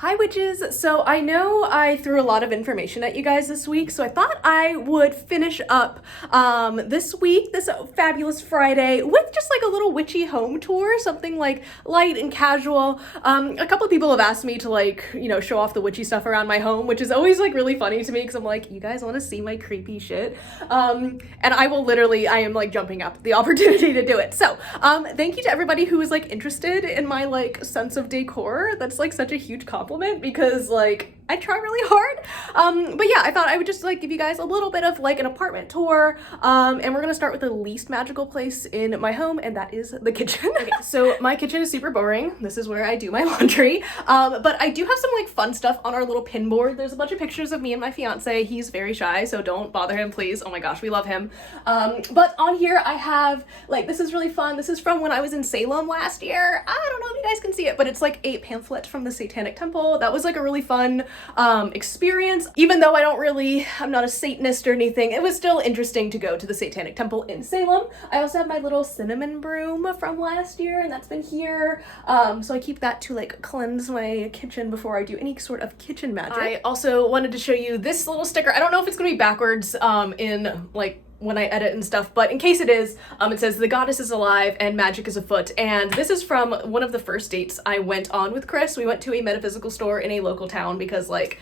Hi witches! So I know I threw a lot of information at you guys this week, so I thought I would finish up this week, this fabulous Friday, with just like a little witchy home tour, something like light and casual. A couple of people have asked me to show off the witchy stuff around my home, which is always like really funny to me because I'm like, you guys want to see my creepy shit? And I am like jumping up the opportunity to do it. So thank you to everybody who is like interested in my like sense of decor. That's like such a huge compliment because like I try really hard. But yeah, I thought I would just like give you guys a little bit of like an apartment tour. And we're gonna start with the least magical place in my home, and that is the kitchen. Okay, so my kitchen is super boring. This is where I do my laundry. But I do have some like fun stuff on our little pin board. There's a bunch of pictures of me and my fiance. He's very shy, so don't bother him, please. Oh my gosh, we love him. But on here I have like, this is really fun. This is from when I was in Salem last year. I don't know if you guys can see it, but it's like a pamphlet from the Satanic Temple. That was like a really fun experience. Even though I'm not a Satanist or anything, it was still interesting to go to the Satanic Temple in Salem. I also have my little cinnamon broom from last year, and that's been here. So I keep that to like cleanse my kitchen before I do any sort of kitchen magic. I also wanted to show you this little sticker. I don't know if it's gonna be backwards in like when I edit and stuff, but in case it is, it says the goddess is alive and magic is afoot. And this is from one of the first dates I went on with Chris. We went to a metaphysical store in a local town because like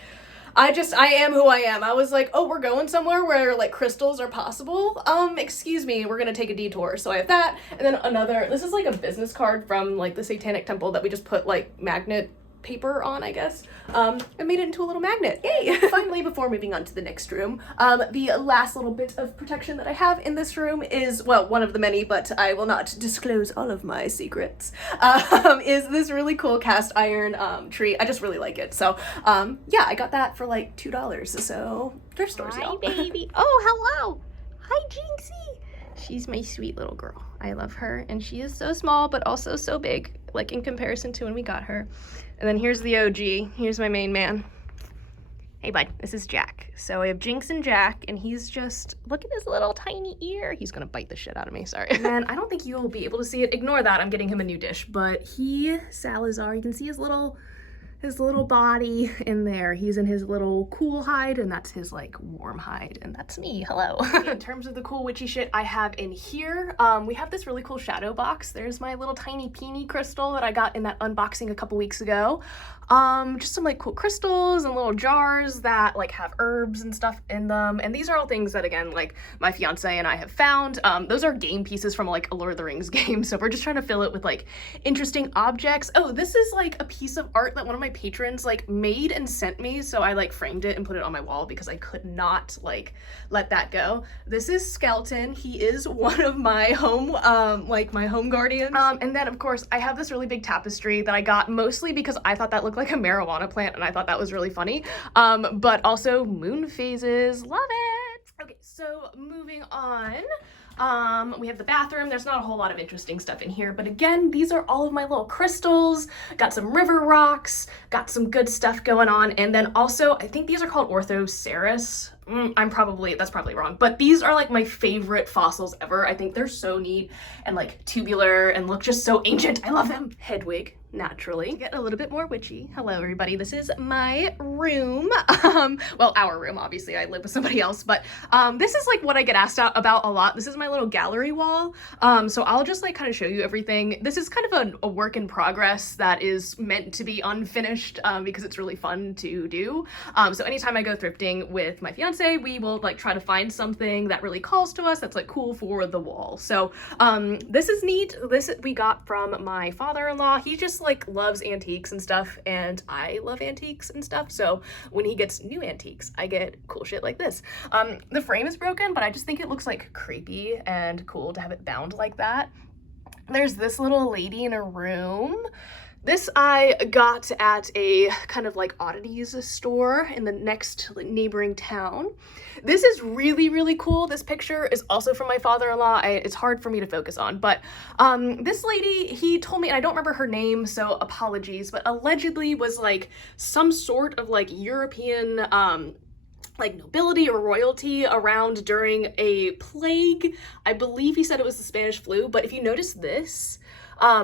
I am who I am. I was like, oh, we're going somewhere where like crystals are possible. Excuse me, we're gonna take a detour. So I have that. And then this is like a business card from like the Satanic Temple that we just put like magnet paper on, I guess. I made it into a little magnet. Yay! Finally, before moving on to the next room, the last little bit of protection that I have in this room is, well, one of the many, but I will not disclose all of my secrets, is this really cool cast iron tree. I just really like it. So, yeah, I got that for like $2. So, thrift stores, y'all. Hi, baby. Oh, hello. Hi, Jinxie. She's my sweet little girl. I love her, and she is so small, but also so big, like in comparison to when we got her. And then here's the OG. Here's my main man. Hey, bud. This is Jack. So I have Jinx and Jack, and he's just, look at his little tiny ear. He's gonna bite the shit out of me, sorry. And then I don't think you'll be able to see it. Ignore that, I'm getting him a new dish. But Salazar, you can see his little body in there. He's in his little cool hide, and that's his like warm hide, and that's me. Hello. In terms of the cool witchy shit I have in here, we have this really cool shadow box. There's my little tiny peony crystal that I got in that unboxing a couple weeks ago. Just some like cool crystals and little jars that like have herbs and stuff in them, and these are all things that again like my fiance and I have found. Those are game pieces from like a Lord of the Rings game, so we're just trying to fill it with like interesting objects. Oh, this is like a piece of art that one of my patrons like made and sent me, so I like framed it and put it on my wall because I could not like let that go. This is Skeleton. He is one of my home my home guardians. And then of course I have this really big tapestry that I got mostly because I thought that looked like a marijuana plant and I thought that was really funny. But also moon phases, love it. Okay, so moving on. We have the bathroom. There's not a whole lot of interesting stuff in here, but again, these are all of my little crystals. Got some river rocks, got some good stuff going on. And then also, I think these are called Orthoceras. That's probably wrong, but these are like my favorite fossils ever. I think they're so neat and like tubular and look just so ancient. I love them. Hedwig, naturally. To get a little bit more witchy. Hello, everybody. This is my room. Well, our room, obviously. I live with somebody else, but this is like what I get asked about a lot. This is my little gallery wall. So I'll just like kind of show you everything. This is kind of a work in progress that is meant to be unfinished because it's really fun to do. So anytime I go thrifting with my fiance, we will like try to find something that really calls to us that's like cool for the wall. So this is neat. This we got from my father-in-law. He just like loves antiques and stuff, and I love antiques and stuff, so when he gets new antiques I get cool shit like this. The frame is broken, but I just think it looks like creepy and cool to have it bound like that. There's this little lady in a room. This I got at a kind of like oddities store in the next neighboring town. This is really, really cool. This picture is also from my father-in-law. It's hard for me to focus on, but this lady, he told me, and I don't remember her name, so apologies, but allegedly was like some sort of like European like nobility or royalty around during a plague. I believe he said it was the Spanish flu, but if you notice this,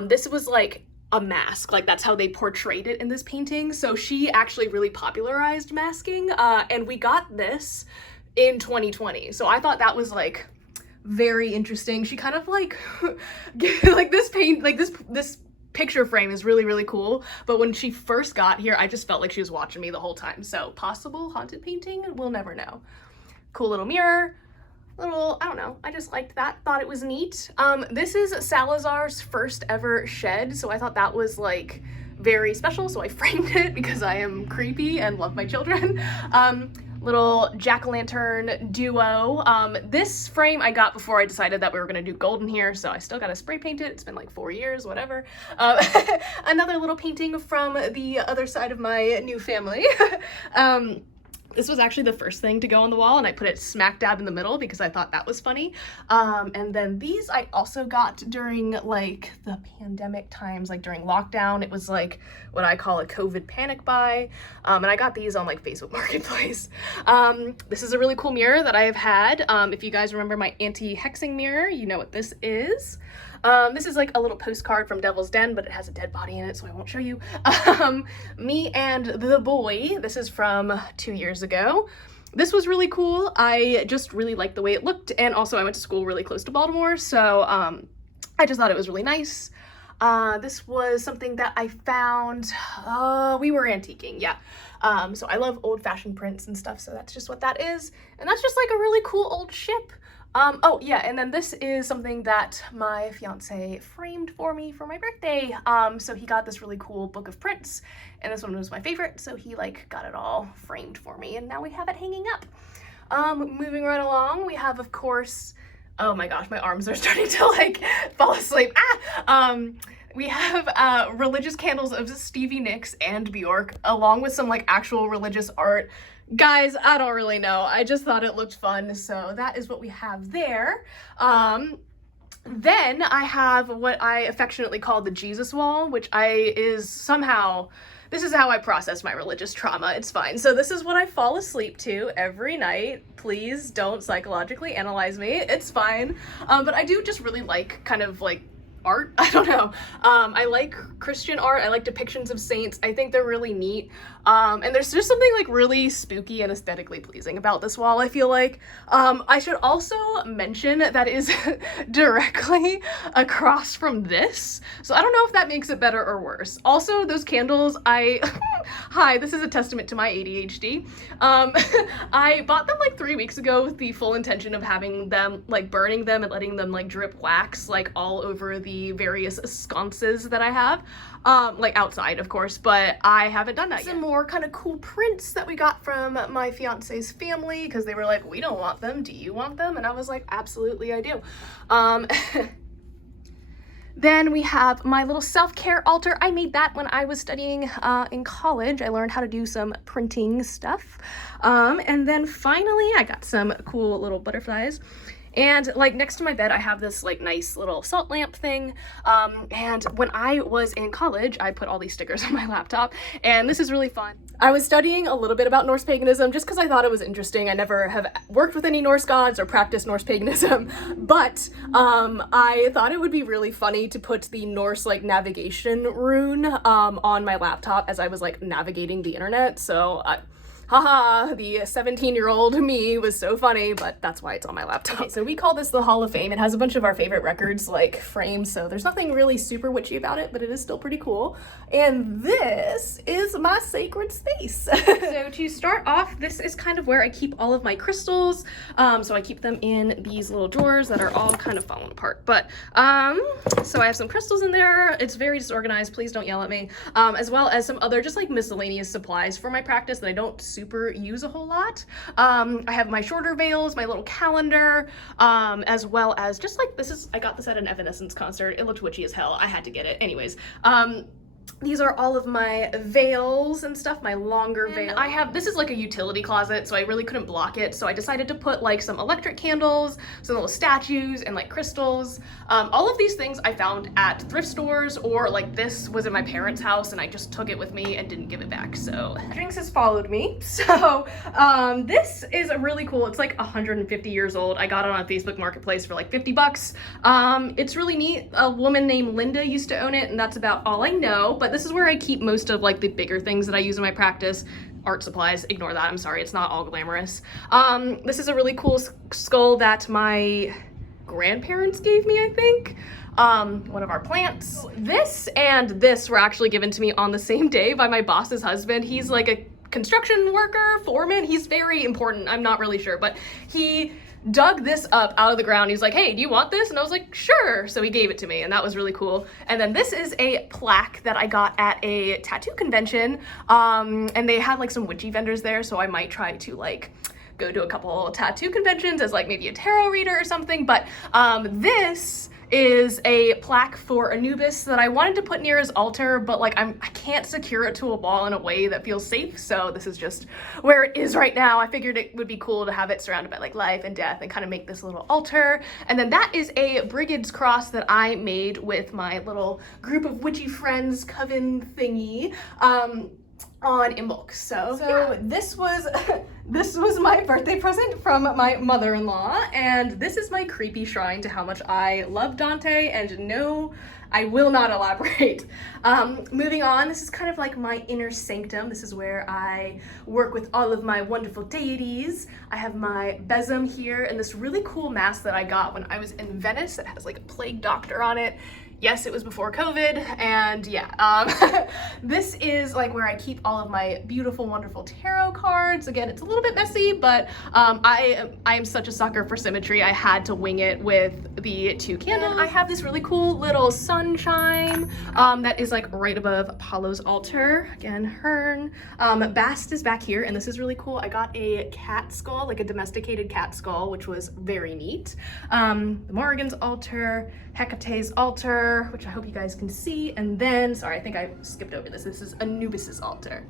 this was like a mask. Like that's how they portrayed it in this painting. So she actually really popularized masking, and we got this in 2020. So I thought that was like very interesting. She kind of like like this picture frame is really, really cool, but when she first got here, I just felt like she was watching me the whole time. So possible haunted painting, we'll never know. Cool little mirror, little, I don't know, I just liked that, thought it was neat. This is Salazar's first ever shed, so I thought that was like very special, so I framed it because I am creepy and love my children. Little jack-o'-lantern duo. This frame I got before I decided that we were gonna do golden here, so I still gotta spray paint it. It's been like 4 years, whatever. Another little painting from the other side of my new family. This was actually the first thing to go on the wall, and I put it smack dab in the middle because I thought that was funny. And then these I also got during like the pandemic times, like during lockdown. It was like what I call a COVID panic buy. And I got these on like Facebook Marketplace. This is a really cool mirror that I have had. If you guys remember my anti-hexing mirror, you know what this is. This is like a little postcard from Devil's Den, but it has a dead body in it, so I won't show you. Me and the boy, this is from 2 years ago. This was really cool. I just really liked the way it looked, and also I went to school really close to Baltimore, so I just thought it was really nice. This was something that I found, we were antiquing, yeah. So I love old-fashioned prints and stuff, so that's just what that is. And that's just like a really cool old ship. Oh yeah, and then this is something that my fiance framed for me for my birthday. So he got this really cool book of prints, and this one was my favorite, so he like got it all framed for me, and now we have it hanging up. Moving right along, we have, of course, oh my gosh, my arms are starting to like fall asleep. We have religious candles of Stevie Nicks and Bjork, along with some like actual religious art. Guys, I don't really know. I just thought it looked fun, so that is what we have there. Then I have what I affectionately call the Jesus wall, which is somehow, this is how I process my religious trauma. It's fine. So this is what I fall asleep to every night. Please don't psychologically analyze me. It's fine. But I do just really like kind of like art. I don't know. I like Christian art. I like depictions of saints. I think they're really neat. And there's just something like really spooky and aesthetically pleasing about this wall, I feel like. I should also mention that is directly across from this. So I don't know if that makes it better or worse. Also, those candles, hi, this is a testament to my ADHD. I bought them like 3 weeks ago with the full intention of having them, like burning them and letting them like drip wax like all over the various sconces that I have. Like outside, of course, but I haven't done that yet. Some more kind of cool prints that we got from my fiance's family, because they were like, we don't want them, do you want them? And I was like, absolutely I do. Then we have my little self-care altar. I made that when I was studying in college. I learned how to do some printing stuff. And then finally, I got some cool little butterflies. And like next to my bed, I have this like nice little salt lamp thing. And when I was in college, I put all these stickers on my laptop, and this is really fun. I was studying a little bit about Norse paganism just because I thought it was interesting. I never have worked with any Norse gods or practiced Norse paganism, but I thought it would be really funny to put the Norse like navigation rune on my laptop as I was like navigating the internet. So haha, the 17-year-old me was so funny, but that's why it's on my laptop. Okay, so we call this the Hall of Fame. It has a bunch of our favorite records like framed, so there's nothing really super witchy about it, but it is still pretty cool. And this is my sacred space. So to start off, this is kind of where I keep all of my crystals. So I keep them in these little drawers that are all kind of falling apart. But so I have some crystals in there. It's very disorganized. Please don't yell at me. As well as some other just like miscellaneous supplies for my practice that I don't super use a whole lot. I have my shorter veils, my little calendar, as well as just like I got this at an Evanescence concert. It looked witchy as hell. I had to get it. Anyways, These are all of my veils and stuff, my longer veils. This is like a utility closet, so I really couldn't block it, so I decided to put like some electric candles, some little statues, and like crystals. All of these things I found at thrift stores, or like this was in my parents' house and I just took it with me and didn't give it back, so. Drinks has followed me, so this is a really cool, it's like 150 years old. I got it on Facebook Marketplace for like 50 bucks. It's really neat. A woman named Linda used to own it, and that's about all I know, but this is where I keep most of like the bigger things that I use in my practice. Art supplies, ignore that, I'm sorry, it's not all glamorous. This is a really cool skull that my grandparents gave me, I think. One of our plants. This and this were actually given to me on the same day by my boss's husband. He's like a construction worker, foreman, he's very important, I'm not really sure, but he dug this up out of the ground. He's like, hey, do you want this? And I was like, sure. So he gave it to me, and that was really cool. And then this is a plaque that I got at a tattoo convention, and they had like some witchy vendors there, so I might try to like go to a couple tattoo conventions as like maybe a tarot reader or something. But this is a plaque for Anubis that I wanted to put near his altar, but like I can't secure it to a wall in a way that feels safe, so this is just where it is right now. I figured it would be cool to have it surrounded by like life and death and kind of make this little altar. And then that is a Brigid's cross that I made with my little group of witchy friends coven thingy on Imbolc. So yeah. This was my birthday present from my mother-in-law, and this is my creepy shrine to how much I love Dante, and no, I will not elaborate. Moving on, this is kind of like my inner sanctum. This is where I work with all of my wonderful deities. I have my besom here and this really cool mask that I got when I was in Venice that has like a plague doctor on it. Yes, it was before COVID, and yeah, this is like where I keep all of my beautiful, wonderful tarot cards. Again, it's a little bit messy, but I am such a sucker for symmetry. I had to wing it with the 2 candles. And I have this really cool little sunshine that is like right above Apollo's altar. Again, Hearn. Bast is back here, and this is really cool. I got a cat skull, like a domesticated cat skull, which was very neat. The Morrigan's altar, Hecate's altar, which I hope you guys can see, and then, sorry, I think I skipped over this. This is Anubis's altar.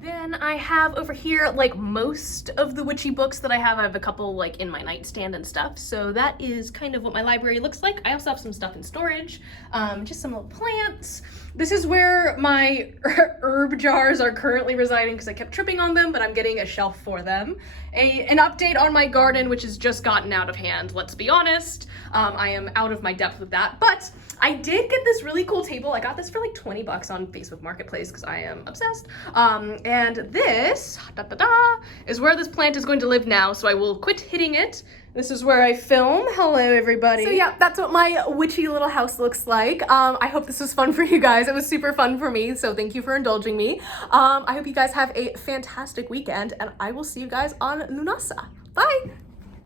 Then I have over here like most of the witchy books that I have. I have a couple like in my nightstand and stuff, so that is kind of what my library looks like. I also have some stuff in storage, just some little plants. This is where my herb jars are currently residing because I kept tripping on them, but I'm getting a shelf for them. An update on my garden, which has just gotten out of hand, let's be honest. I am out of my depth with that, but I did get this really cool table. I got this for like 20 bucks on Facebook Marketplace because I am obsessed. And this, is where this plant is going to live now, so I will quit hitting it. This is where I film. Hello, everybody. So yeah, that's what my witchy little house looks like. I hope this was fun for you guys. It was super fun for me, so thank you for indulging me. I hope you guys have a fantastic weekend, and I will see you guys on Lunasa. Bye!